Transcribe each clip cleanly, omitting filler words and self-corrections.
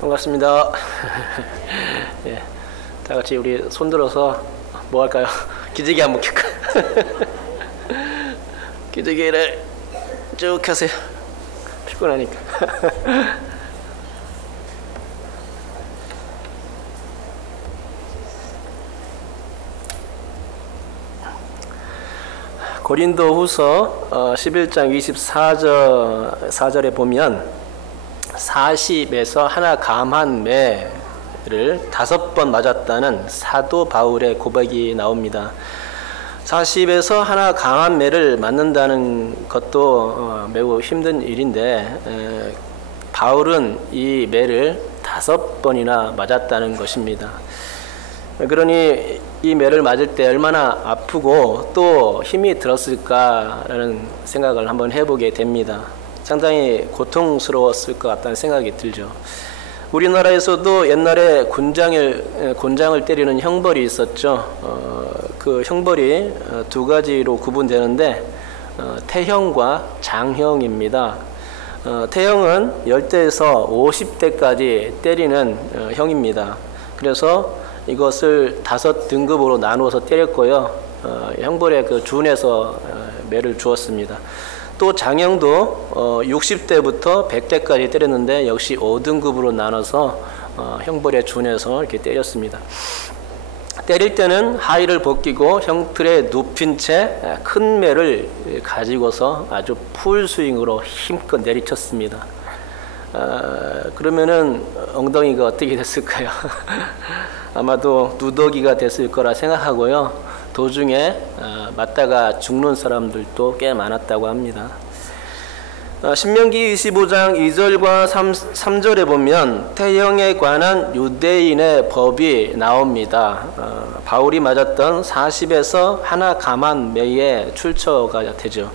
반갑습니다. 예, 다 같이 우리 손 들어서 뭐 할까요? 기저귀 한번 켤까? 기저귀를 쭉 켜세요. 피곤하니까. 고린도후서 11장 24절에 보면 40에서 하나 감한 매를 5번 맞았다는 사도 바울의 고백이 나옵니다. 40에서 하나 감한 매를 맞는다는 것도 매우 힘든 일인데 바울은 이 매를 5번이나 맞았다는 것입니다. 그러니 이 매를 맞을 때 얼마나 아프고 또 힘이 들었을까라는 생각을 한번 해보게 됩니다. 상당히 고통스러웠을 것 같다는 생각이 들죠. 우리나라에서도 옛날에 곤장을 때리는 형벌이 있었죠. 그 형벌이 두 가지로 구분되는데 태형과 장형입니다. 태형은 10대에서 50대까지 때리는 형입니다. 그래서 이것을 5등급으로 나누어서 때렸고요. 형벌에 준해서 매를 주었습니다. 또 장형도 60대부터 100대까지 때렸는데 역시 5등급으로 나눠서 형벌에 준해서 이렇게 때렸습니다. 때릴 때는 하의를 벗기고 형틀에 눕힌 채 큰 매를 가지고서 아주 풀스윙으로 힘껏 내리쳤습니다. 그러면은 엉덩이가 어떻게 됐을까요? 아마도 누더기가 됐을 거라 생각하고요. 도중에 맞다가 죽는 사람들도 꽤 많았다고 합니다. 신명기 25장 2절과 3절에 보면 태형에 관한 유대인의 법이 나옵니다. 바울이 맞았던 40에서 하나 감한 매의 출처가 되죠.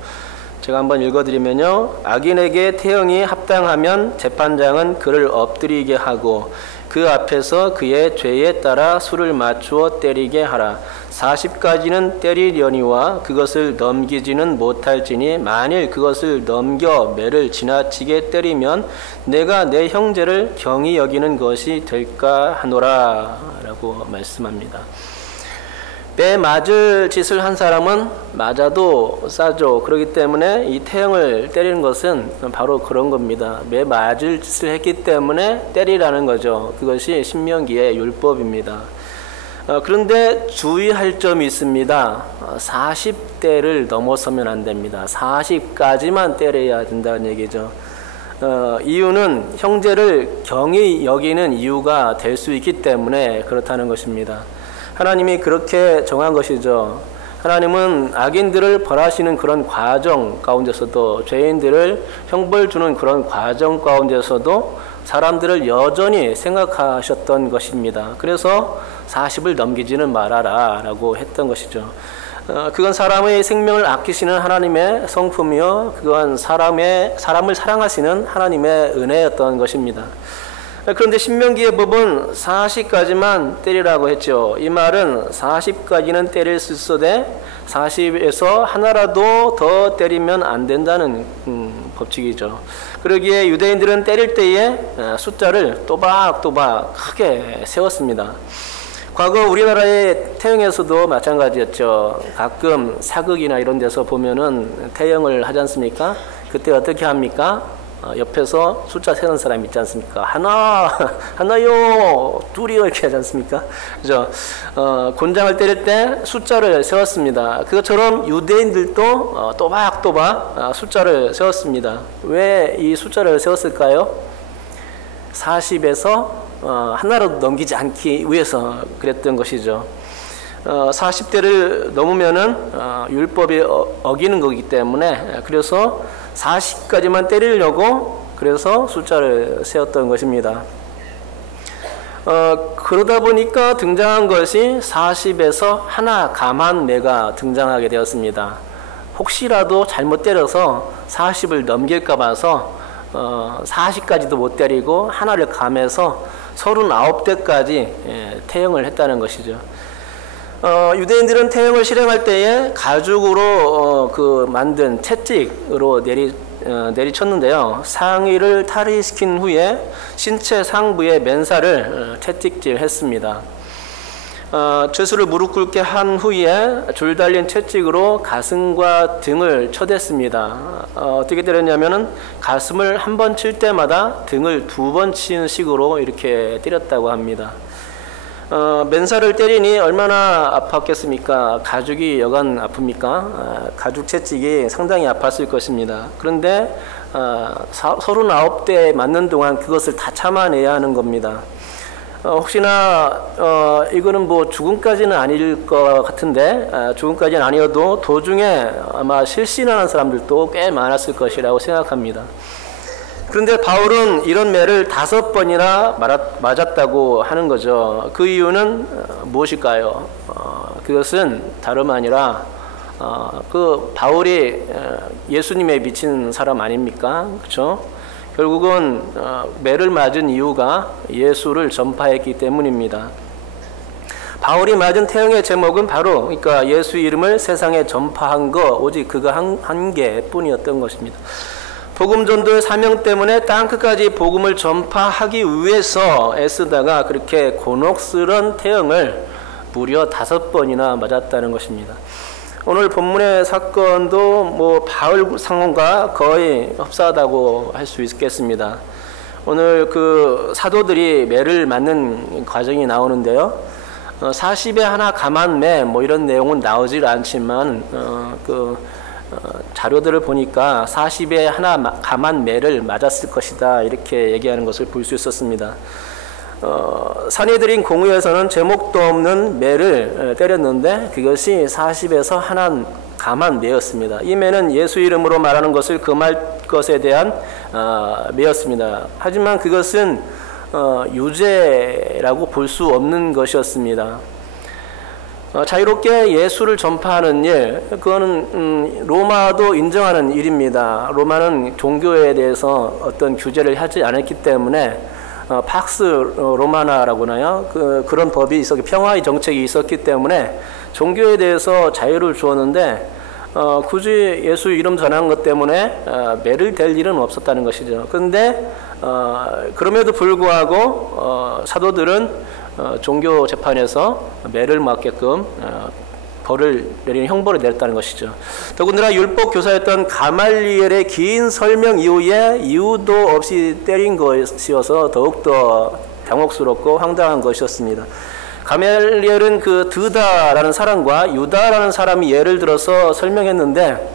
제가 한번 읽어드리면요. 악인에게 태형이 합당하면 재판장은 그를 엎드리게 하고 그 앞에서 그의 죄에 따라 수를 맞추어 때리게 하라. 40까지는 때리려니와 그것을 넘기지는 못할지니 만일 그것을 넘겨 매를 지나치게 때리면 내가 내 형제를 경히 여기는 것이 될까 하노라 라고 말씀합니다. 매 맞을 짓을 한 사람은 맞아도 싸죠. 그렇기 때문에 이 태형을 때리는 것은 바로 그런 겁니다. 매 맞을 짓을 했기 때문에 때리라는 거죠. 그것이 신명기의 율법입니다. 그런데 주의할 점이 있습니다. 40대를 넘어서면 안 됩니다. 40까지만 때려야 된다는 얘기죠. 이유는 형제를 경히 여기는 이유가 될 수 있기 때문에 그렇다는 것입니다. 하나님이 그렇게 정한 것이죠. 하나님은 악인들을 벌하시는 그런 과정 가운데서도 죄인들을 형벌 주는 그런 과정 가운데서도 사람들을 여전히 생각하셨던 것입니다. 그래서 40을 넘기지는 말아라 라고 했던 것이죠. 그건 사람의 생명을 아끼시는 하나님의 성품이요 그건 사람을 사랑하시는 하나님의 은혜였던 것입니다. 그런데 신명기의 법은 40까지만 때리라고 했죠. 이 말은 40까지는 때릴 수 있어도 40에서 하나라도 더 때리면 안 된다는 법칙이죠. 그러기에 유대인들은 때릴 때에 숫자를 또박또박 크게 세웠습니다. 과거 우리나라의 태형에서도 마찬가지였죠. 가끔 사극이나 이런 데서 보면은 태형을 하지 않습니까? 그때 어떻게 합니까? 옆에서 숫자 세는 사람이 있지 않습니까? 하나요, 둘이요 이렇게 하지 않습니까? 그죠? 곤장을 때릴 때 숫자를 세웠습니다. 그것처럼 유대인들도 또박또박 숫자를 세웠습니다. 왜 이 숫자를 세웠을까요? 40에서 하나라도 넘기지 않기 위해서 그랬던 것이죠. 40대를 넘으면은 율법이 어기는 거기 때문에 그래서 40까지만 때리려고 그래서 숫자를 세웠던 것입니다. 그러다 보니까 등장한 것이 40에서 하나 감한 매가 등장하게 되었습니다. 혹시라도 잘못 때려서 40을 넘길까 봐서 40까지도 못 때리고 하나를 감해서 39대까지 태형을 했다는 것이죠. 유대인들은 태형을 실행할 때에 가죽으로 만든 채찍으로 내리쳤는데요. 상의를 탈의시킨 후에 신체 상부에 맨살을 채찍질했습니다. 죄수를 무릎 꿇게 한 후에 줄 달린 채찍으로 가슴과 등을 쳐댔습니다. 어떻게 때렸냐면은 가슴을 한 번 칠 때마다 등을 2번 치는 식으로 이렇게 때렸다고 합니다. 맨살을 때리니 얼마나 아팠겠습니까? 가죽이 여간 아픕니까? 가죽 채찍이 상당히 아팠을 것입니다. 그런데 39대 맞는 동안 그것을 다 참아내야 하는 겁니다. 혹시나 이거는 뭐 죽음까지는 아닐 것 같은데 죽음까지는 아니어도 도중에 아마 실신하는 사람들도 꽤 많았을 것이라고 생각합니다. 그런데 바울은 이런 매를 5번이나 맞았다고 하는 거죠. 그 이유는 무엇일까요? 그것은 다름 아니라 그 바울이 예수님에 미친 사람 아닙니까? 그렇죠? 결국은 매를 맞은 이유가 예수를 전파했기 때문입니다. 바울이 맞은 태형의 제목은 바로 그러니까 예수 이름을 세상에 전파한 거 오직 그거 한 개뿐이었던 것입니다. 복음 전도의 사명 때문에 땅끝까지 복음을 전파하기 위해서 애쓰다가 그렇게 곤혹스런 태형을 무려 5번이나 맞았다는 것입니다. 오늘 본문의 사건도 뭐 바울 상황과 거의 흡사하다고 할 수 있겠습니다. 오늘 그 사도들이 매를 맞는 과정이 나오는데요. 40에 하나 감한 매 뭐 이런 내용은 나오질 않지만 자료들을 보니까 40에 하나 감한 매를 맞았을 것이다 이렇게 얘기하는 것을 볼 수 있었습니다. 사내들인 공의에서는 제목도 없는 매를 때렸는데 그것이 40에서 하나 감한 매였습니다. 이 매는 예수 이름으로 말하는 것을 금할 것에 대한 매였습니다. 하지만 그것은 유죄라고 볼 수 없는 것이었습니다. 자유롭게 예수를 전파하는 일, 그거는 로마도 인정하는 일입니다. 로마는 종교에 대해서 어떤 규제를 하지 않았기 때문에 팍스 로마나라고 하나요? 그런 법이 있었기, 평화의 정책이 있었기 때문에 종교에 대해서 자유를 주었는데 굳이 예수 이름 전한 것 때문에 매를 댈 일은 없었다는 것이죠. 그런데 그럼에도 불구하고 사도들은 종교 재판에서 매를 맞게끔 벌을 내리는 형벌을 내렸다는 것이죠. 더군다나 율법 교사였던 가말리엘의 긴 설명 이후에 이유도 없이 때린 것이어서 더욱더 당혹스럽고 황당한 것이었습니다. 가말리엘은 그 드다라는 사람과 유다라는 사람이 예를 들어서 설명했는데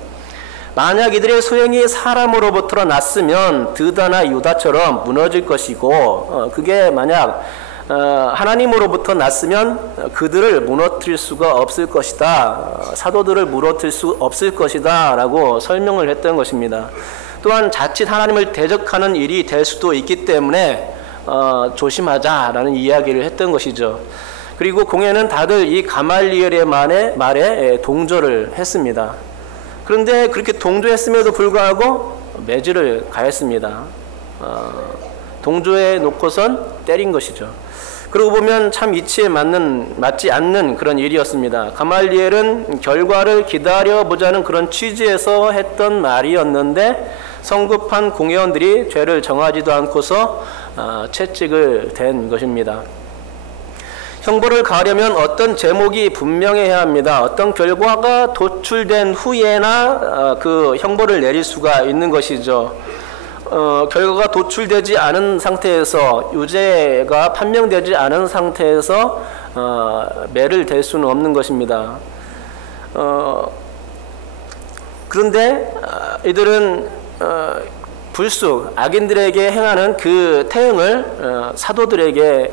만약 이들의 소행이 사람으로부터 났으면 드다나 유다처럼 무너질 것이고 그게 만약 하나님으로부터 났으면 그들을 무너뜨릴 수가 없을 것이다. 사도들을 무너뜨릴 수 없을 것이다 라고 설명을 했던 것입니다. 또한 자칫 하나님을 대적하는 일이 될 수도 있기 때문에 조심하자라는 이야기를 했던 것이죠. 그리고 공회는 다들 이 가말리엘의 말에 동조를 했습니다. 그런데 그렇게 동조했음에도 불구하고 매질을 가했습니다. 동조해 놓고선 때린 것이죠. 그러고 보면 참 이치에 맞지 않는 그런 일이었습니다. 가말리엘은 결과를 기다려보자는 그런 취지에서 했던 말이었는데 성급한 공회원들이 죄를 정하지도 않고서 채찍을 댄 것입니다. 형벌을 가하려면 어떤 제목이 분명해야 합니다. 어떤 결과가 도출된 후에나 그 형벌을 내릴 수가 있는 것이죠. 결과가 도출되지 않은 상태에서 유죄가 판명되지 않은 상태에서 매를 댈 수는 없는 것입니다. 그런데 이들은 불쑥 악인들에게 행하는 그 태형을 사도들에게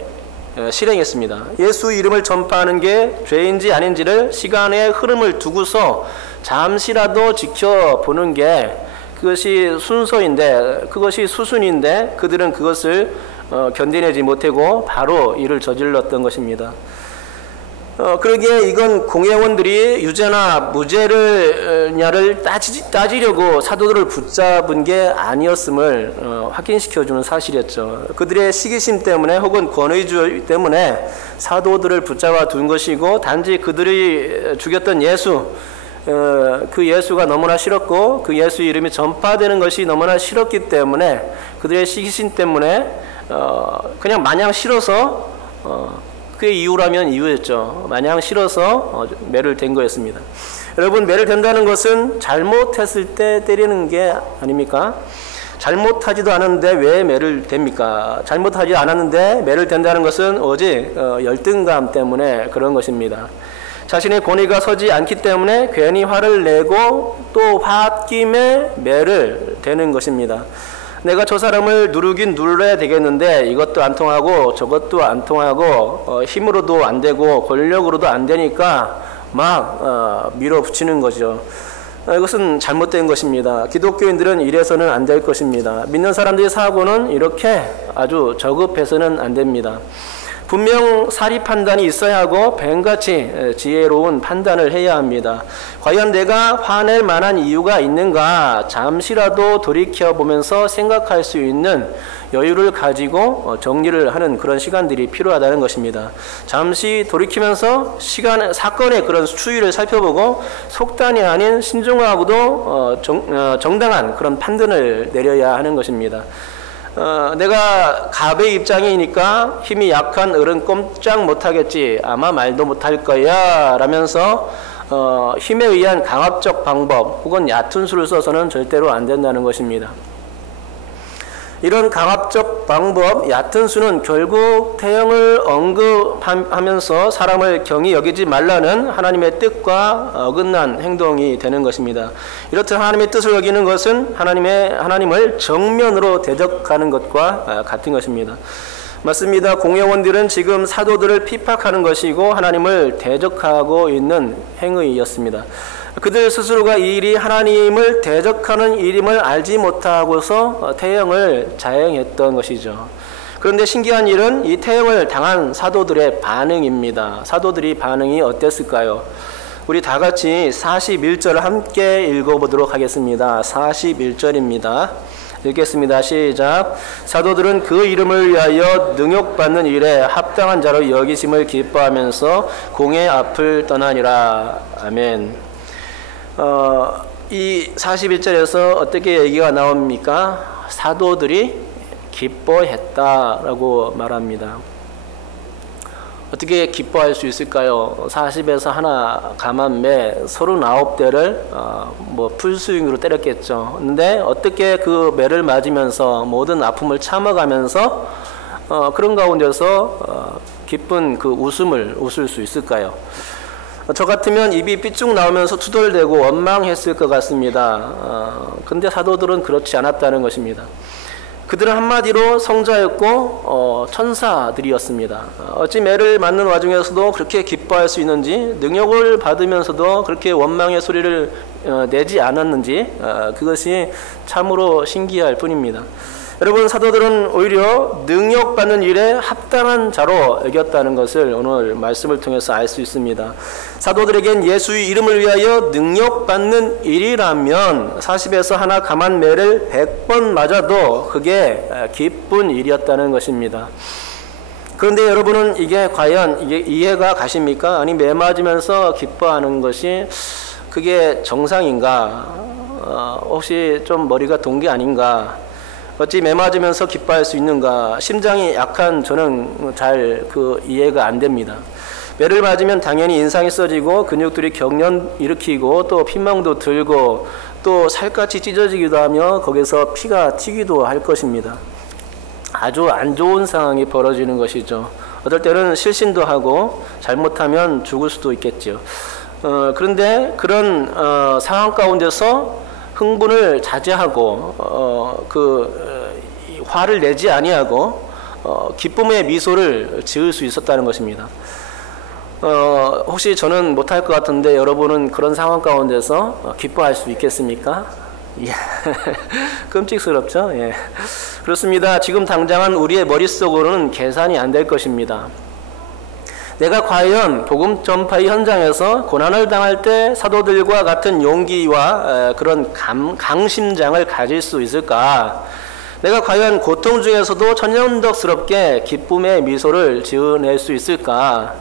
실행했습니다. 예수 이름을 전파하는 게 죄인지 아닌지를 시간의 흐름을 두고서 잠시라도 지켜보는 게 그것이 순서인데 그것이 수순인데 그들은 그것을 견뎌내지 못하고 바로 이를 저질렀던 것입니다. 그러기에 이건 공회원들이 유죄나 무죄냐를 따지려고 사도들을 붙잡은 게 아니었음을 확인시켜주는 사실이었죠. 그들의 시기심 때문에 혹은 권위주의 때문에 사도들을 붙잡아 둔 것이고 단지 그들이 죽였던 예수 그 예수가 너무나 싫었고 그 예수 이름이 전파되는 것이 너무나 싫었기 때문에 그들의 시기심 때문에 그냥 마냥 싫어서 그게 이유라면 이유였죠. 마냥 싫어서 매를 댄 거였습니다. 여러분, 매를 댄다는 것은 잘못했을 때 때리는 게 아닙니까? 잘못하지도 않았는데 왜 매를 댑니까? 잘못하지 않았는데 매를 댄다는 것은 오직 열등감 때문에 그런 것입니다. 자신의 권위가 서지 않기 때문에 괜히 화를 내고 또 홧김에 매를 대는 것입니다. 내가 저 사람을 누르긴 눌러야 되겠는데 이것도 안 통하고 저것도 안 통하고 힘으로도 안 되고 권력으로도 안 되니까 막 밀어붙이는 거죠. 이것은 잘못된 것입니다. 기독교인들은 이래서는 안 될 것입니다. 믿는 사람들의 사고는 이렇게 아주 저급해서는 안 됩니다. 분명 사리 판단이 있어야 하고 뱀같이 지혜로운 판단을 해야 합니다. 과연 내가 화낼 만한 이유가 있는가 잠시라도 돌이켜보면서 생각할 수 있는 여유를 가지고 정리를 하는 그런 시간들이 필요하다는 것입니다. 잠시 돌이키면서 사건의 그런 추이를 살펴보고 속단이 아닌 신중하고도 정당한 그런 판단을 내려야 하는 것입니다. 내가 갑의 입장이니까 힘이 약한 어른 꼼짝 못하겠지, 아마 말도 못할 거야 라면서 힘에 의한 강압적 방법 혹은 얕은 수를 써서는 절대로 안 된다는 것입니다. 이런 강압적 방법, 얕은 수는 결국 태형을 언급하면서 사람을 경히 여기지 말라는 하나님의 뜻과 어긋난 행동이 되는 것입니다. 이렇듯 하나님의 뜻을 여기는 것은 하나님을 정면으로 대적하는 것과 같은 것입니다. 맞습니다. 공회원들은 지금 사도들을 핍박하는 것이고 하나님을 대적하고 있는 행위였습니다. 그들 스스로가 이 일이 하나님을 대적하는 일임을 알지 못하고서 태형을 자행했던 것이죠. 그런데 신기한 일은 이 태형을 당한 사도들의 반응입니다. 사도들이 반응이 어땠을까요? 우리 다 같이 41절을 함께 읽어보도록 하겠습니다. 41절입니다. 읽겠습니다. 시작. 사도들은 그 이름을 위하여 능욕받는 일에 합당한 자로 여기심을 기뻐하면서 공회 앞을 떠나니라. 아멘. 이 41절에서 어떻게 얘기가 나옵니까? 사도들이 기뻐했다라고 말합니다. 어떻게 기뻐할 수 있을까요? 40에서 하나 감한 매 39대를 풀스윙으로 때렸겠죠. 근데 어떻게 그 매를 맞으면서 모든 아픔을 참아가면서 그런 가운데서 기쁜 그 웃음을 웃을 수 있을까요? 저 같으면 입이 삐쭉 나오면서 투덜대고 원망했을 것 같습니다. 근데 사도들은 그렇지 않았다는 것입니다. 그들은 한마디로 성자였고 천사들이었습니다. 어찌 매를 맞는 와중에서도 그렇게 기뻐할 수 있는지, 능욕을 받으면서도 그렇게 원망의 소리를 내지 않았는지 그것이 참으로 신기할 뿐입니다. 여러분, 사도들은 오히려 능욕받는 일에 합당한 자로 여겼다는 것을 오늘 말씀을 통해서 알 수 있습니다. 사도들에겐 예수의 이름을 위하여 능욕받는 일이라면 40에서 하나 감한 매를 100번 맞아도 그게 기쁜 일이었다는 것입니다. 그런데 여러분은 이게 과연 이해가 가십니까? 아니, 매 맞으면서 기뻐하는 것이 그게 정상인가? 혹시 좀 머리가 돈 게 아닌가? 어찌 매 맞으면서 기뻐할 수 있는가? 심장이 약한 저는 잘 이해가 안 됩니다. 매를 맞으면 당연히 인상이 써지고 근육들이 경련 일으키고 또 피멍도 들고 또 살갗이 찢어지기도 하며 거기서 피가 튀기도 할 것입니다. 아주 안 좋은 상황이 벌어지는 것이죠. 어떨 때는 실신도 하고 잘못하면 죽을 수도 있겠죠. 그런데 그런 상황 가운데서 흥분을 자제하고 화를 내지 아니하고 기쁨의 미소를 지을 수 있었다는 것입니다. 혹시 저는 못할 것 같은데 여러분은 그런 상황 가운데서 기뻐할 수 있겠습니까? 예. 끔찍스럽죠? 예. 그렇습니다. 지금 당장은 우리의 머릿속으로는 계산이 안 될 것입니다. 내가 과연 복음 전파의 현장에서 고난을 당할 때 사도들과 같은 용기와 그런 강심장을 가질 수 있을까? 내가 과연 고통 중에서도 천연덕스럽게 기쁨의 미소를 지어낼 수 있을까?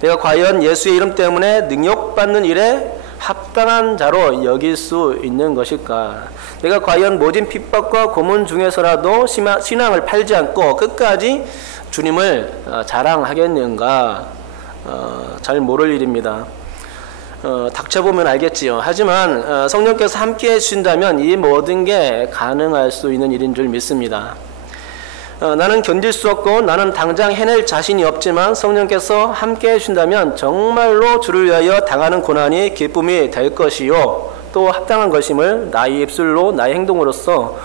내가 과연 예수의 이름 때문에 능욕받는 일에 합당한 자로 여길 수 있는 것일까? 내가 과연 모진 핍박과 고문 중에서라도 신앙을 팔지 않고 끝까지 주님을 자랑하겠는가? 잘 모를 일입니다. 닥쳐보면 알겠지요. 하지만 성령께서 함께 해주신다면 이 모든 게 가능할 수 있는 일인 줄 믿습니다. 나는 견딜 수 없고 나는 당장 해낼 자신이 없지만 성령께서 함께 해주신다면 정말로 주를 위하여 당하는 고난이 기쁨이 될 것이요 또 합당한 것임을 나의 입술로 나의 행동으로서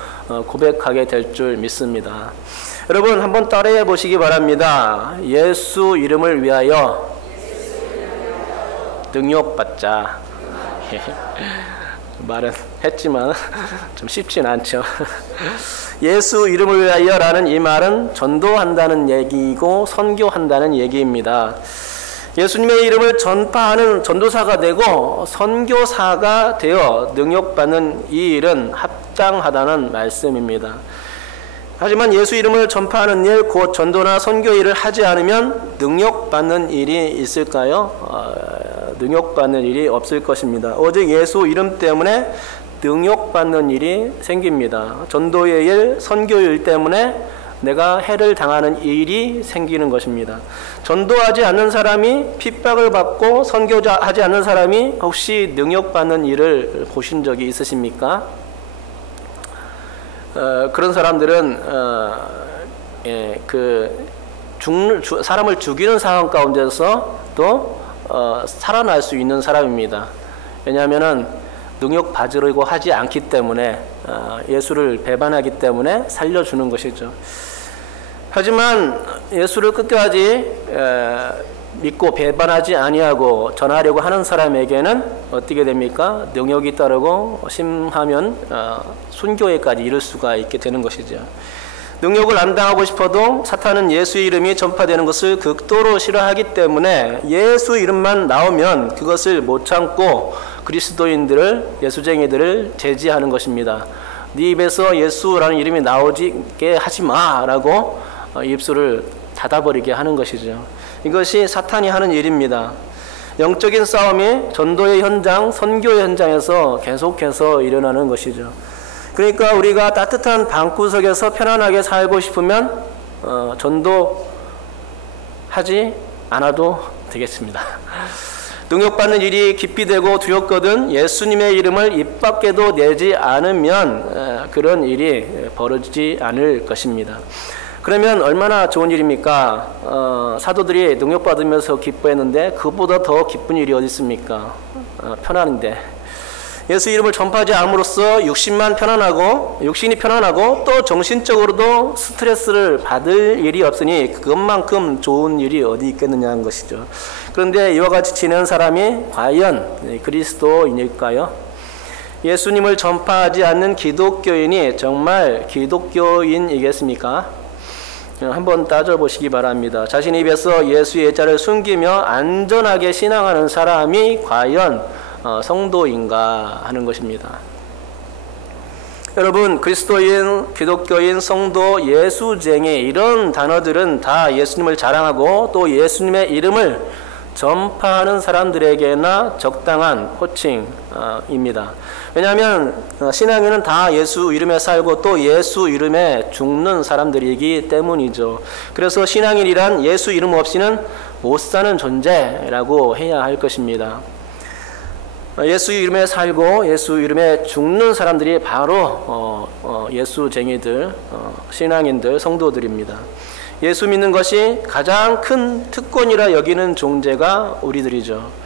고백하게 될 줄 믿습니다. 여러분 한번 따라해 보시기 바랍니다. 예수 이름을 위하여 능욕받자. 말은 했지만 좀 쉽진 않죠. 예수 이름을 위하여 라는 이 말은 전도한다는 얘기이고 선교한다는 얘기입니다. 예수님의 이름을 전파하는 전도사가 되고 선교사가 되어 능욕받는 이 일은 합당하다는 말씀입니다. 하지만 예수 이름을 전파하는 일, 곧 전도나 선교 일을 하지 않으면 능욕받는 일이 있을까요? 능욕받는 일이 없을 것입니다. 오직 예수 이름 때문에 능욕받는 일이 생깁니다. 전도의 일, 선교의 일 때문에 내가 해를 당하는 일이 생기는 것입니다. 전도하지 않는 사람이 핍박을 받고 선교하지 않는 사람이 혹시 능욕받는 일을 보신 적이 있으십니까? 그런 사람들은 사람을 죽이는 상황 가운데서 또 살아날 수 있는 사람입니다. 왜냐하면은 능욕받으려고 하지 않기 때문에 예수를 배반하기 때문에 살려주는 것이죠. 하지만 예수를 끝까지 믿고 배반하지 아니하고 전하려고 하는 사람에게는 어떻게 됩니까? 능욕이 따르고 심하면 순교에까지 이를 수가 있게 되는 것이죠. 능욕을 안 당하고 싶어도 사탄은 예수 이름이 전파되는 것을 극도로 싫어하기 때문에 예수 이름만 나오면 그것을 못 참고 그리스도인들을, 예수쟁이들을 제지하는 것입니다. 네 입에서 예수라는 이름이 나오게 하지 마라고 입술을 닫아버리게 하는 것이죠. 이것이 사탄이 하는 일입니다. 영적인 싸움이 전도의 현장, 선교의 현장에서 계속해서 일어나는 것이죠. 그러니까 우리가 따뜻한 방구석에서 편안하게 살고 싶으면 전도하지 않아도 되겠습니다. 능욕받는 일이 깊이 되고 두렵거든 예수님의 이름을 입 밖에도 내지 않으면 그런 일이 벌어지지 않을 것입니다. 그러면 얼마나 좋은 일입니까? 사도들이 능욕받으면서 기뻐했는데 그보다 더 기쁜 일이 어디 있습니까? 편안한데 예수 이름을 전파하지 않음으로써 육신이 편안하고 또 정신적으로도 스트레스를 받을 일이 없으니 그것만큼 좋은 일이 어디 있겠느냐는 것이죠. 그런데 이와 같이 지내는 사람이 과연 그리스도인일까요? 예수님을 전파하지 않는 기독교인이 정말 기독교인이겠습니까? 한번 따져보시기 바랍니다. 자신의 입에서 예수의 예자를 숨기며 안전하게 신앙하는 사람이 과연 성도인가 하는 것입니다. 여러분, 그리스도인, 기독교인, 성도, 예수쟁이 이런 단어들은 다 예수님을 자랑하고 또 예수님의 이름을 전파하는 사람들에게나 적당한 호칭입니다. 왜냐하면 신앙인은 다 예수 이름에 살고 또 예수 이름에 죽는 사람들이기 때문이죠. 그래서 신앙인이란 예수 이름 없이는 못 사는 존재라고 해야 할 것입니다. 예수 이름에 살고 예수 이름에 죽는 사람들이 바로 예수쟁이들, 신앙인들, 성도들입니다. 예수 믿는 것이 가장 큰 특권이라 여기는 존재가 우리들이죠.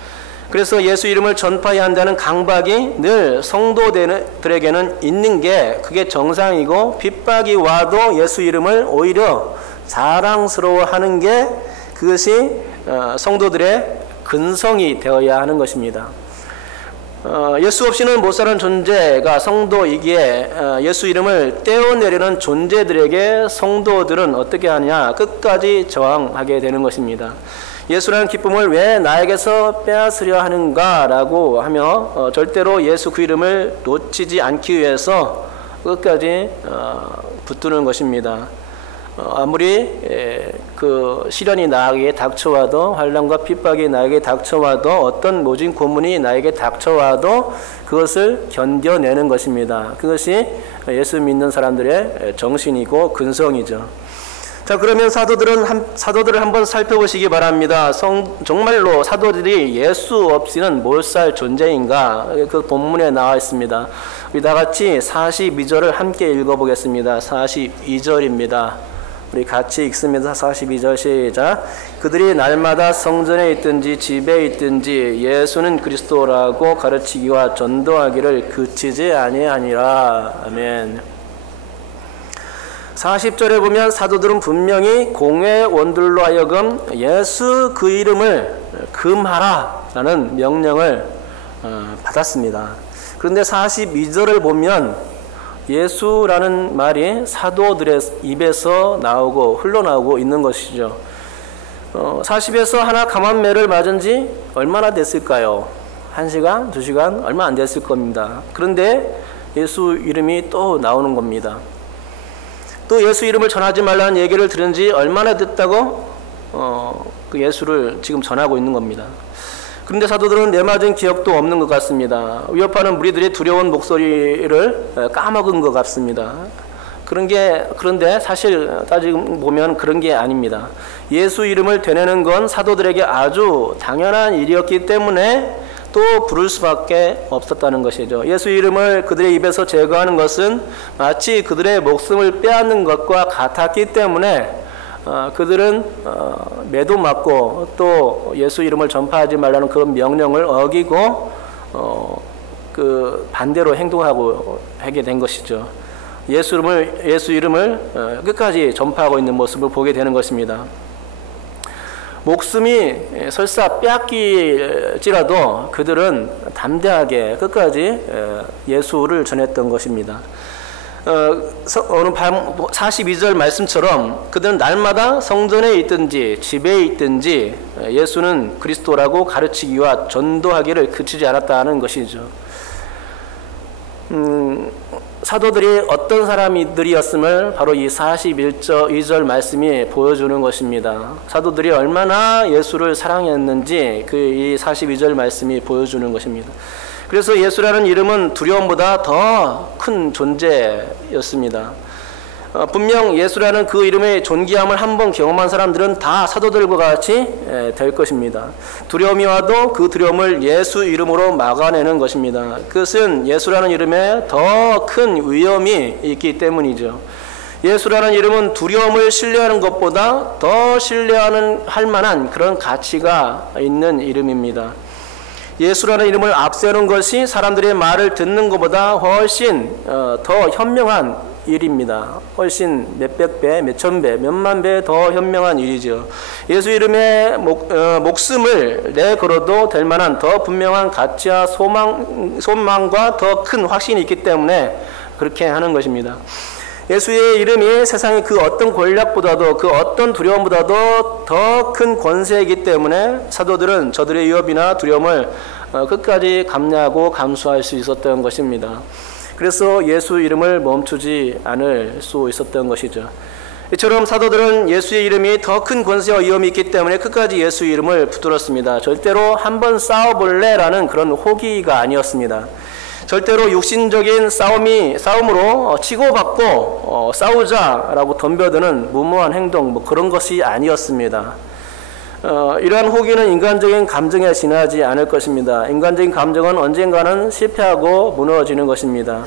그래서 예수 이름을 전파해야 한다는 강박이 늘 성도들에게는 있는 게 그게 정상이고 핍박이 와도 예수 이름을 오히려 자랑스러워하는 게 그것이 성도들의 근성이 되어야 하는 것입니다. 예수 없이는 못 사는 존재가 성도이기에 예수 이름을 떼어내려는 존재들에게 성도들은 어떻게 하냐? 끝까지 저항하게 되는 것입니다. 예수라는 기쁨을 왜 나에게서 빼앗으려 하는가? 라고 하며 절대로 예수 그 이름을 놓치지 않기 위해서 끝까지 붙드는 것입니다. 아무리 그 시련이 나에게 닥쳐와도, 환난과 핍박이 나에게 닥쳐와도, 어떤 모진 고문이 나에게 닥쳐와도 그것을 견뎌내는 것입니다. 그것이 예수 믿는 사람들의 정신이고 근성이죠. 자, 그러면 사도들을 한번 살펴보시기 바랍니다. 정말로 사도들이 예수 없이는 못 살 존재인가? 그 본문에 나와 있습니다. 우리 다 같이 42절을 함께 읽어보겠습니다. 42절입니다. 우리 같이 읽습니다. 42절 시작. 그들이 날마다 성전에 있든지 집에 있든지 예수는 그리스도라고 가르치기와 전도하기를 그치지 아니하니라. 아멘. 40절에 보면 사도들은 분명히 공회원들로 하여금 예수 그 이름을 금하라 라는 명령을 받았습니다. 그런데 42절을 보면 예수라는 말이 사도들의 입에서 나오고 흘러나오고 있는 것이죠. 40에서 하나 감암매를 맞은 지 얼마나 됐을까요? 1시간, 2시간? 얼마 안 됐을 겁니다. 그런데 예수 이름이 또 나오는 겁니다. 또 예수 이름을 전하지 말라는 얘기를 들은 지 얼마나 됐다고 그 예수를 지금 전하고 있는 겁니다. 그런데 사도들은 내맞은 기억도 없는 것 같습니다. 위협하는 무리들의 두려운 목소리를 까먹은 것 같습니다. 그런데 사실 따지고 보면 그런 게 아닙니다. 예수 이름을 되뇌는 건 사도들에게 아주 당연한 일이었기 때문에 또 부를 수밖에 없었다는 것이죠. 예수 이름을 그들의 입에서 제거하는 것은 마치 그들의 목숨을 빼앗는 것과 같았기 때문에 그들은 매도 맞고 또 예수 이름을 전파하지 말라는 그런 명령을 어기고 그 반대로 행동하고 하게 된 것이죠. 예수 이름을 끝까지 전파하고 있는 모습을 보게 되는 것입니다. 목숨이 설사 빼앗길지라도 그들은 담대하게 끝까지 예수를 전했던 것입니다. 오늘 42절 말씀처럼 그들은 날마다 성전에 있든지 집에 있든지 예수는 그리스도라고 가르치기와 전도하기를 그치지 않았다는 것이죠. 사도들이 어떤 사람들이었음을 바로 이 41절 말씀이 보여주는 것입니다. 사도들이 얼마나 예수를 사랑했는지 이 42절 말씀이 보여주는 것입니다. 그래서 예수라는 이름은 두려움보다 더 큰 존재였습니다. 분명 예수라는 그 이름의 존귀함을 한번 경험한 사람들은 다 사도들과 같이 될 것입니다. 두려움이 와도 그 두려움을 예수 이름으로 막아내는 것입니다. 그것은 예수라는 이름에 더 큰 위엄이 있기 때문이죠. 예수라는 이름은 두려움을 신뢰하는 것보다 더 할 만한 그런 가치가 있는 이름입니다. 예수라는 이름을 앞세우는 것이 사람들의 말을 듣는 것보다 훨씬 더 현명한 일입니다. 훨씬 몇백 배, 몇천 배, 몇만 배 더 현명한 일이죠. 예수 이름에 목숨을 내걸어도 될 만한 더 분명한 가치와 소망과 더 큰 확신이 있기 때문에 그렇게 하는 것입니다. 예수의 이름이 세상의 그 어떤 권력보다도 그 어떤 두려움보다도 더 큰 권세이기 때문에 사도들은 저들의 위협이나 두려움을 끝까지 감내하고 감수할 수 있었던 것입니다. 그래서 예수 이름을 멈추지 않을 수 있었던 것이죠. 이처럼 사도들은 예수의 이름이 더 큰 권세와 위험이 있기 때문에 끝까지 예수 이름을 붙들었습니다. 절대로 한번 싸워볼래라는 그런 호기가 아니었습니다. 절대로 육신적인 싸움으로 치고받고 싸우자라고 덤벼드는 무모한 행동 그런 것이 아니었습니다. 이러한 호기는 인간적인 감정에 지나지 않을 것입니다. 인간적인 감정은 언젠가는 실패하고 무너지는 것입니다.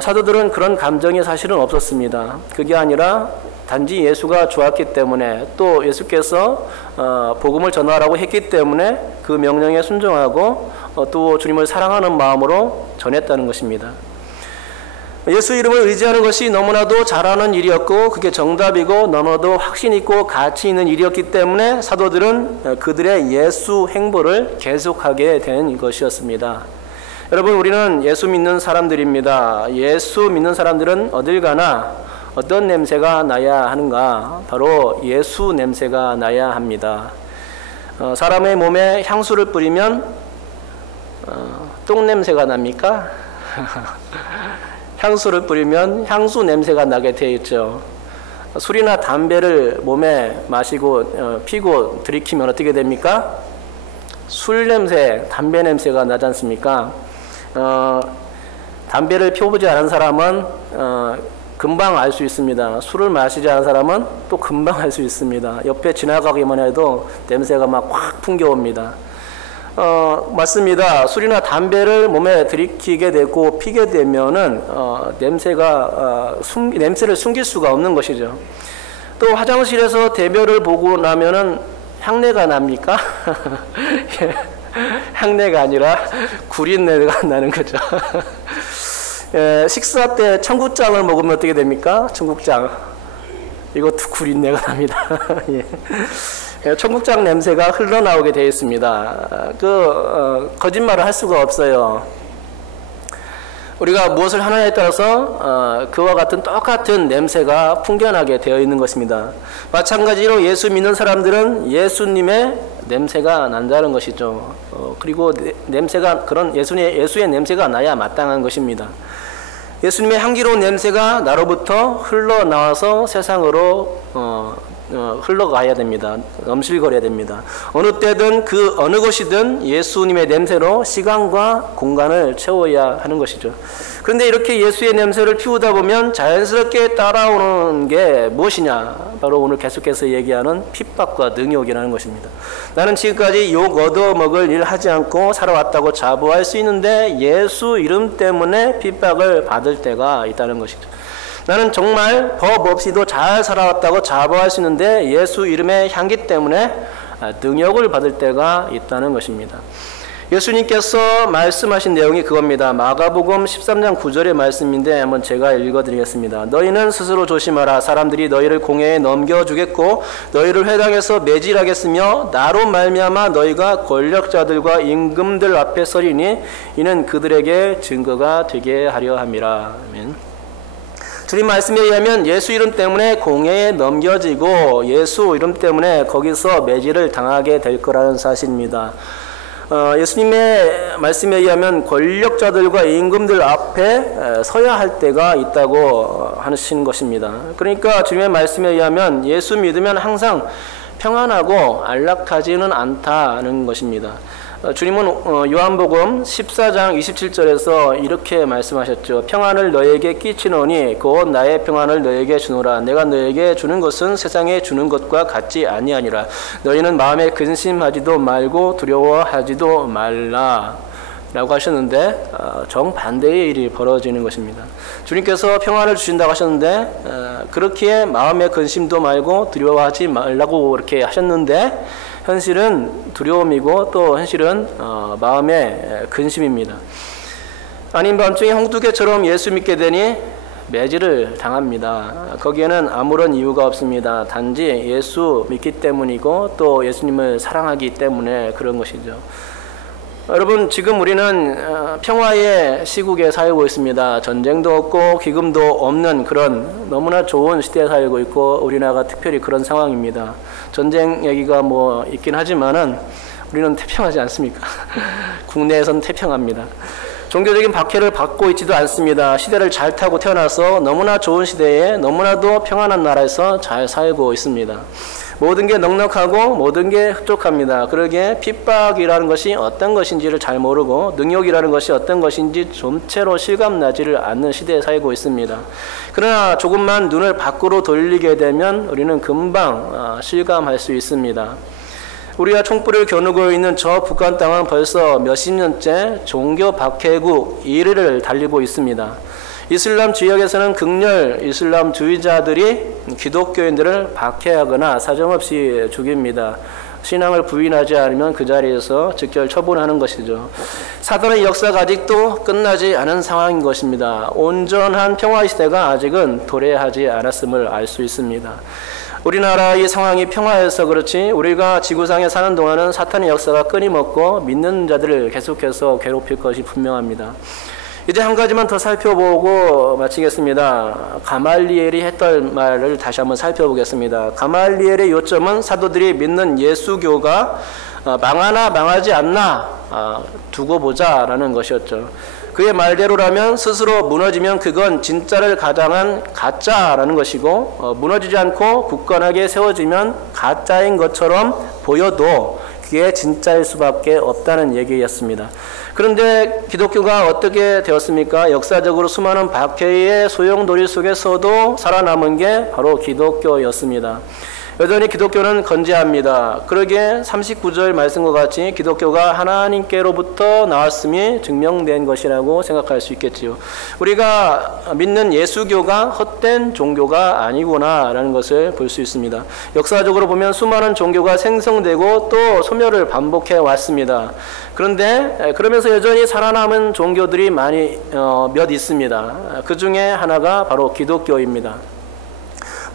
사도들은 그런 감정이 사실은 없었습니다. 그게 아니라 단지 예수가 좋았기 때문에 또 예수께서 복음을 전하라고 했기 때문에 그 명령에 순종하고 또 주님을 사랑하는 마음으로 전했다는 것입니다. 예수 이름을 의지하는 것이 너무나도 잘하는 일이었고 그게 정답이고 너무나도 확신 있고 가치 있는 일이었기 때문에 사도들은 그들의 예수 행보를 계속하게 된 것이었습니다. 여러분, 우리는 예수 믿는 사람들입니다. 예수 믿는 사람들은 어딜 가나 어떤 냄새가 나야 하는가? 바로 예수 냄새가 나야 합니다. 사람의 몸에 향수를 뿌리면 똥 냄새가 납니까? 향수를 뿌리면 향수 냄새가 나게 되어 있죠. 술이나 담배를 몸에 마시고 피고 들이키면 어떻게 됩니까? 술 냄새, 담배 냄새가 나지 않습니까? 담배를 피워보지 않은 사람은 금방 알 수 있습니다. 술을 마시지 않은 사람은 또 금방 알 수 있습니다. 옆에 지나가기만 해도 냄새가 막 확 풍겨옵니다. 맞습니다. 술이나 담배를 몸에 들이키게 되고 피게 되면은 냄새를 숨길 수가 없는 것이죠. 또 화장실에서 대변을 보고 나면은 향내가 납니까? 향내가 아니라 구린내가 나는 거죠. 식사 때 청국장을 먹으면 어떻게 됩니까? 청국장. 이것도 구린내가 납니다. 청국장 냄새가 흘러나오게 되어 있습니다. 거짓말을 할 수가 없어요. 우리가 무엇을 하느냐에 따라서 그와 같은 똑같은 냄새가 풍겨나게 되어 있는 것입니다. 마찬가지로 예수 믿는 사람들은 예수님의 냄새가 난다는 것이죠. 그리고 냄새가 그런 예수의 냄새가 나야 마땅한 것입니다. 예수님의 향기로운 냄새가 나로부터 흘러나와서 세상으로 흘러가야 됩니다. 넘실거려야 됩니다. 어느 때든 그 어느 곳이든 예수님의 냄새로 시간과 공간을 채워야 하는 것이죠. 그런데 이렇게 예수의 냄새를 피우다 보면 자연스럽게 따라오는 게 무엇이냐? 바로 오늘 계속해서 얘기하는 핍박과 능욕이라는 것입니다. 나는 지금까지 욕 얻어먹을 일 하지 않고 살아왔다고 자부할 수 있는데 예수 이름 때문에 핍박을 받을 때가 있다는 것이죠. 나는 정말 법 없이도 잘 살아왔다고 자부할 수 있는데 예수 이름의 향기 때문에 능욕을 받을 때가 있다는 것입니다. 예수님께서 말씀하신 내용이 그겁니다. 마가복음 13장 9절의 말씀인데 한번 제가 읽어드리겠습니다. 너희는 스스로 조심하라. 사람들이 너희를 공회에 넘겨주겠고 너희를 회당에서 매질하겠으며 나로 말미암아 너희가 권력자들과 임금들 앞에 서리니 이는 그들에게 증거가 되게 하려 함이라. 아멘. 주님 말씀에 의하면 예수 이름 때문에 공회에 넘겨지고 예수 이름 때문에 거기서 매질을 당하게 될 거라는 사실입니다. 예수님의 말씀에 의하면 권력자들과 임금들 앞에 서야 할 때가 있다고 하신 것입니다. 그러니까 주님의 말씀에 의하면 예수 믿으면 항상 평안하고 안락하지는 않다는 것입니다. 주님은 요한복음 14장 27절에서 이렇게 말씀하셨죠. 평안을 너에게 끼치노니 곧 나의 평안을 너에게 주노라. 내가 너에게 주는 것은 세상에 주는 것과 같지 아니하니라. 너희는 마음에 근심하지도 말고 두려워하지도 말라. 라고 하셨는데 정반대의 일이 벌어지는 것입니다. 주님께서 평안을 주신다고 하셨는데 그렇게 마음에 근심도 말고 두려워하지 말라고 이렇게 하셨는데 현실은 두려움이고 또 현실은 마음의 근심입니다. 아닌 밤중에 홍두깨처럼 예수 믿게 되니 매질을 당합니다. 거기에는 아무런 이유가 없습니다. 단지 예수 믿기 때문이고 또 예수님을 사랑하기 때문에 그런 것이죠. 여러분, 지금 우리는 평화의 시국에 살고 있습니다. 전쟁도 없고 기금도 없는 그런 너무나 좋은 시대에 살고 있고 우리나라가 특별히 그런 상황입니다. 전쟁 얘기가 뭐 있긴 하지만은 우리는 태평하지 않습니까? 국내에서는 태평합니다. 종교적인 박해를 받고 있지도 않습니다. 시대를 잘 타고 태어나서 너무나 좋은 시대에 너무나도 평안한 나라에서 잘 살고 있습니다. 모든 게 넉넉하고 모든 게 흡족합니다. 그러기에 핍박이라는 것이 어떤 것인지를 잘 모르고 능욕이라는 것이 어떤 것인지 좀채로 실감나지를 않는 시대에 살고 있습니다. 그러나 조금만 눈을 밖으로 돌리게 되면 우리는 금방 실감할 수 있습니다. 우리가 총불을 겨누고 있는 저 북한 땅은 벌써 몇십 년째 종교 박해국 1위를 달리고 있습니다. 이슬람 지역에서는 극렬 이슬람주의자들이 기독교인들을 박해하거나 사정없이 죽입니다. 신앙을 부인하지 않으면 그 자리에서 즉결 처분하는 것이죠. 사단의 역사가 아직도 끝나지 않은 상황인 것입니다. 온전한 평화의 시대가 아직은 도래하지 않았음을 알 수 있습니다. 우리나라의 상황이 평화해서 그렇지 우리가 지구상에 사는 동안은 사탄의 역사가 끊임없고 믿는 자들을 계속해서 괴롭힐 것이 분명합니다. 이제 한 가지만 더 살펴보고 마치겠습니다. 가말리엘이 했던 말을 다시 한번 살펴보겠습니다. 가말리엘의 요점은 사도들이 믿는 예수교가 망하나 망하지 않나 두고 보자라는 것이었죠. 그의 말대로라면 스스로 무너지면 그건 진짜를 가장한 가짜라는 것이고 무너지지 않고 굳건하게 세워지면 가짜인 것처럼 보여도 그게 진짜일 수밖에 없다는 얘기였습니다. 그런데 기독교가 어떻게 되었습니까? 역사적으로 수많은 박해의 소용돌이 속에서도 살아남은 게 바로 기독교였습니다. 여전히 기독교는 건재합니다. 그러기에 39절 말씀과 같이 기독교가 하나님께로부터 나왔음이 증명된 것이라고 생각할 수 있겠지요. 우리가 믿는 예수교가 헛된 종교가 아니구나라는 것을 볼 수 있습니다. 역사적으로 보면 수많은 종교가 생성되고 또 소멸을 반복해 왔습니다. 그런데 그러면서 여전히 살아남은 종교들이 몇 있습니다. 그 중에 하나가 바로 기독교입니다.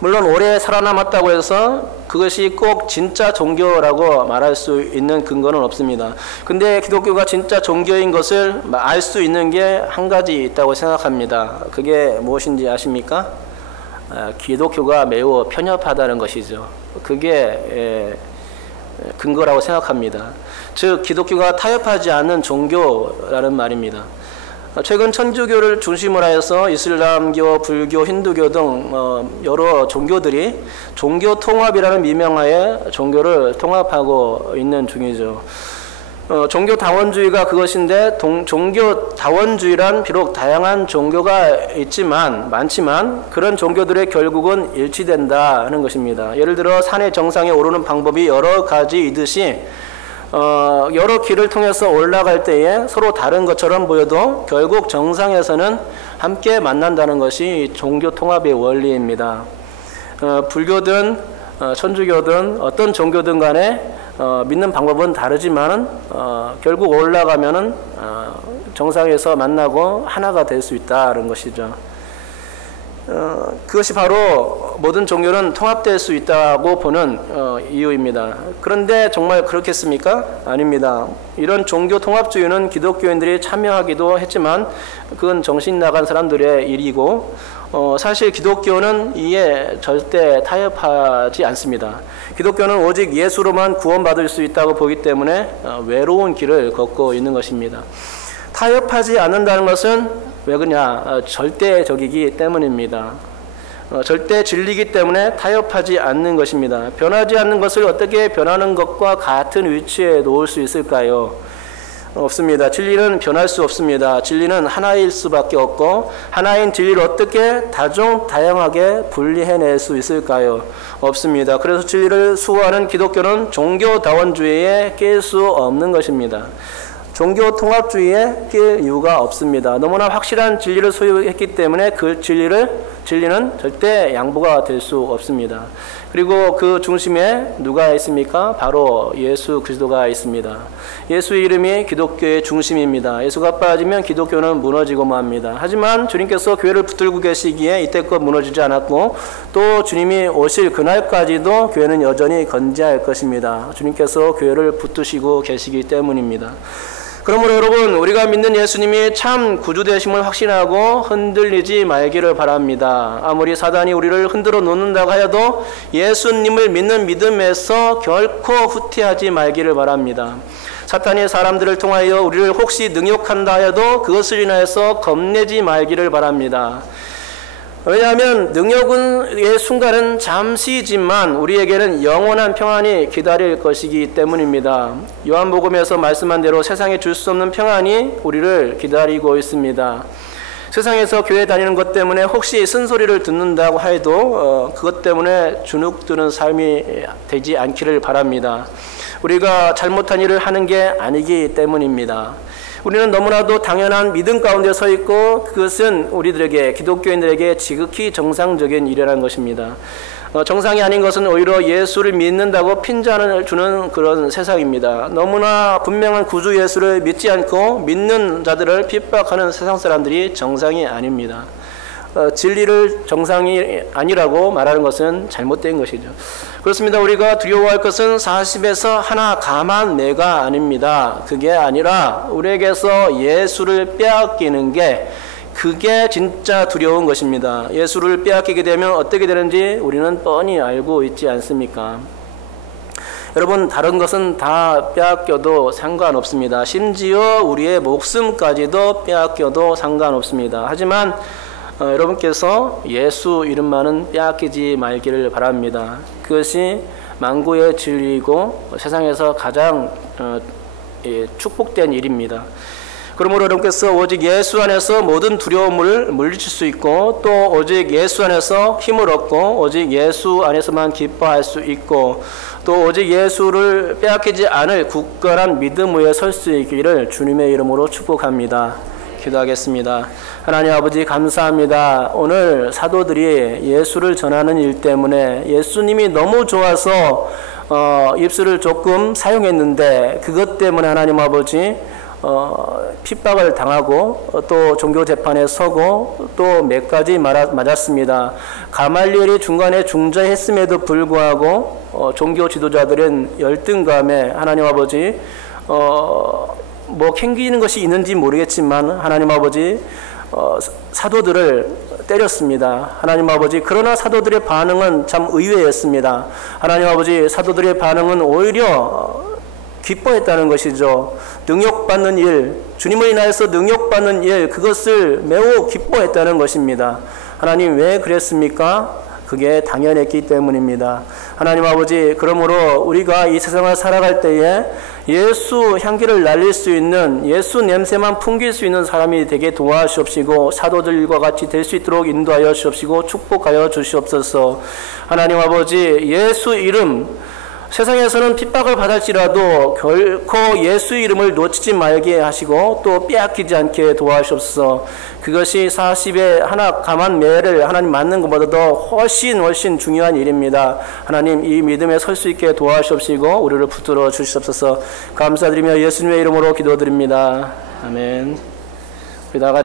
물론 오래 살아남았다고 해서 그것이 꼭 진짜 종교라고 말할 수 있는 근거는 없습니다. 근데 기독교가 진짜 종교인 것을 알 수 있는 게 한 가지 있다고 생각합니다. 그게 무엇인지 아십니까? 기독교가 매우 편협하다는 것이죠. 그게 근거라고 생각합니다. 즉 기독교가 타협하지 않는 종교라는 말입니다. 최근 천주교를 중심으로 해서 이슬람교, 불교, 힌두교 등 여러 종교들이 종교 통합이라는 미명하에 종교를 통합하고 있는 중이죠. 종교 다원주의가 그것인데 종교 다원주의란 비록 다양한 종교가 많지만 그런 종교들의 결국은 일치된다는 것입니다. 예를 들어 산의 정상에 오르는 방법이 여러 가지이듯이 여러 길을 통해서 올라갈 때에 서로 다른 것처럼 보여도 결국 정상에서는 함께 만난다는 것이 종교 통합의 원리입니다. 불교든 천주교든 어떤 종교든 간에 믿는 방법은 다르지만은 결국 올라가면은 정상에서 만나고 하나가 될 수 있다는 것이죠. 그것이 바로 모든 종교는 통합될 수 있다고 보는 이유입니다. 그런데 정말 그렇겠습니까? 아닙니다. 이런 종교 통합주의는 기독교인들이 참여하기도 했지만 그건 정신 나간 사람들의 일이고 사실 기독교는 이에 절대 타협하지 않습니다. 기독교는 오직 예수로만 구원받을 수 있다고 보기 때문에 외로운 길을 걷고 있는 것입니다. 타협하지 않는다는 것은 왜 그러냐? 절대적이기 때문입니다. 절대 진리이기 때문에 타협하지 않는 것입니다. 변하지 않는 것을 어떻게 변하는 것과 같은 위치에 놓을 수 있을까요? 없습니다. 진리는 변할 수 없습니다. 진리는 하나일 수밖에 없고 하나인 진리를 어떻게 다양하게 분리해낼 수 있을까요? 없습니다. 그래서 진리를 수호하는 기독교는 종교다원주의에 낄 수 없는 것입니다. 종교 통합주의에 낄 이유가 없습니다. 너무나 확실한 진리를 소유했기 때문에 그 진리는 절대 양보가 될 수 없습니다. 그리고 그 중심에 누가 있습니까? 바로 예수 그리스도가 있습니다. 예수의 이름이 기독교의 중심입니다. 예수가 빠지면 기독교는 무너지고 맙니다. 하지만 주님께서 교회를 붙들고 계시기에 이때껏 무너지지 않았고 또 주님이 오실 그날까지도 교회는 여전히 건재할 것입니다. 주님께서 교회를 붙드시고 계시기 때문입니다. 그러므로 여러분, 우리가 믿는 예수님이 참 구주되심을 확신하고 흔들리지 말기를 바랍니다. 아무리 사단이 우리를 흔들어 놓는다고 하여도 예수님을 믿는 믿음에서 결코 후퇴하지 말기를 바랍니다. 사탄이 사람들을 통하여 우리를 혹시 능욕한다 하여도 그것을 인하여서 겁내지 말기를 바랍니다. 왜냐하면 능욕의 순간은 잠시지만 우리에게는 영원한 평안이 기다릴 것이기 때문입니다. 요한복음에서 말씀한 대로 세상에 줄 수 없는 평안이 우리를 기다리고 있습니다. 세상에서 교회 다니는 것 때문에 혹시 쓴소리를 듣는다고 해도 그것 때문에 주눅드는 삶이 되지 않기를 바랍니다. 우리가 잘못한 일을 하는 게 아니기 때문입니다. 우리는 너무나도 당연한 믿음 가운데 서 있고 그것은 우리들에게, 기독교인들에게 지극히 정상적인 일이라는 것입니다. 정상이 아닌 것은 오히려 예수를 믿는다고 핀잔을 주는 그런 세상입니다. 너무나 분명한 구주 예수를 믿지 않고 믿는 자들을 핍박하는 세상 사람들이 정상이 아닙니다. 진리를 정상이 아니라고 말하는 것은 잘못된 것이죠. 그렇습니다. 우리가 두려워할 것은 40에서 하나 감한 매가 아닙니다. 그게 아니라 우리에게서 예수를 빼앗기는 게, 그게 진짜 두려운 것입니다. 예수를 빼앗기게 되면 어떻게 되는지 우리는 뻔히 알고 있지 않습니까? 여러분, 다른 것은 다 빼앗겨도 상관없습니다. 심지어 우리의 목숨까지도 빼앗겨도 상관없습니다. 하지만 여러분께서 예수 이름만은 빼앗기지 말기를 바랍니다. 그것이 만구의 진리이고 세상에서 가장 축복된 일입니다. 그러므로 여러분께서 오직 예수 안에서 모든 두려움을 물리칠 수 있고, 또 오직 예수 안에서 힘을 얻고, 오직 예수 안에서만 기뻐할 수 있고, 또 오직 예수를 빼앗기지 않을 굳건한 믿음 위에 설 수 있기를 주님의 이름으로 축복합니다. 기도하겠습니다. 하나님 아버지, 감사합니다. 오늘 사도들이 예수를 전하는 일 때문에 예수님이 너무 좋아서 입술을 조금 사용했는데, 그것 때문에 하나님 아버지 핍박을 당하고 또 종교 재판에 서고 또 몇 가지 맞았습니다. 가말리엘이 중간에 중재했음에도 불구하고 종교 지도자들은 열등감에 하나님 아버지 뭐 캥기는 것이 있는지 모르겠지만 하나님 아버지 사도들을 때렸습니다. 하나님 아버지, 그러나 사도들의 반응은 참 의외였습니다. 하나님 아버지, 사도들의 반응은 오히려 기뻐했다는 것이죠. 능력받는 일, 주님을 인하여서 능력받는 일, 그것을 매우 기뻐했다는 것입니다. 하나님, 왜 그랬습니까? 그게 당연했기 때문입니다. 하나님 아버지, 그러므로 우리가 이 세상을 살아갈 때에 예수 향기를 날릴 수 있는, 예수 냄새만 풍길 수 있는 사람이 되게 도와주시옵시고, 사도들과 같이 될 수 있도록 인도하여 주옵시고 축복하여 주시옵소서. 하나님 아버지, 예수 이름, 세상에서는 핍박을 받을지라도 결코 예수 이름을 놓치지 말게 하시고 또 빼앗기지 않게 도와주옵소서. 그것이 40에 하나 감한 매를 하나님 맞는 것보다도 훨씬 중요한 일입니다. 하나님, 이 믿음에 설 수 있게 도와주옵시고 우리를 붙들어 주시옵소서. 감사드리며 예수님의 이름으로 기도드립니다. 아멘. 우리 다 같이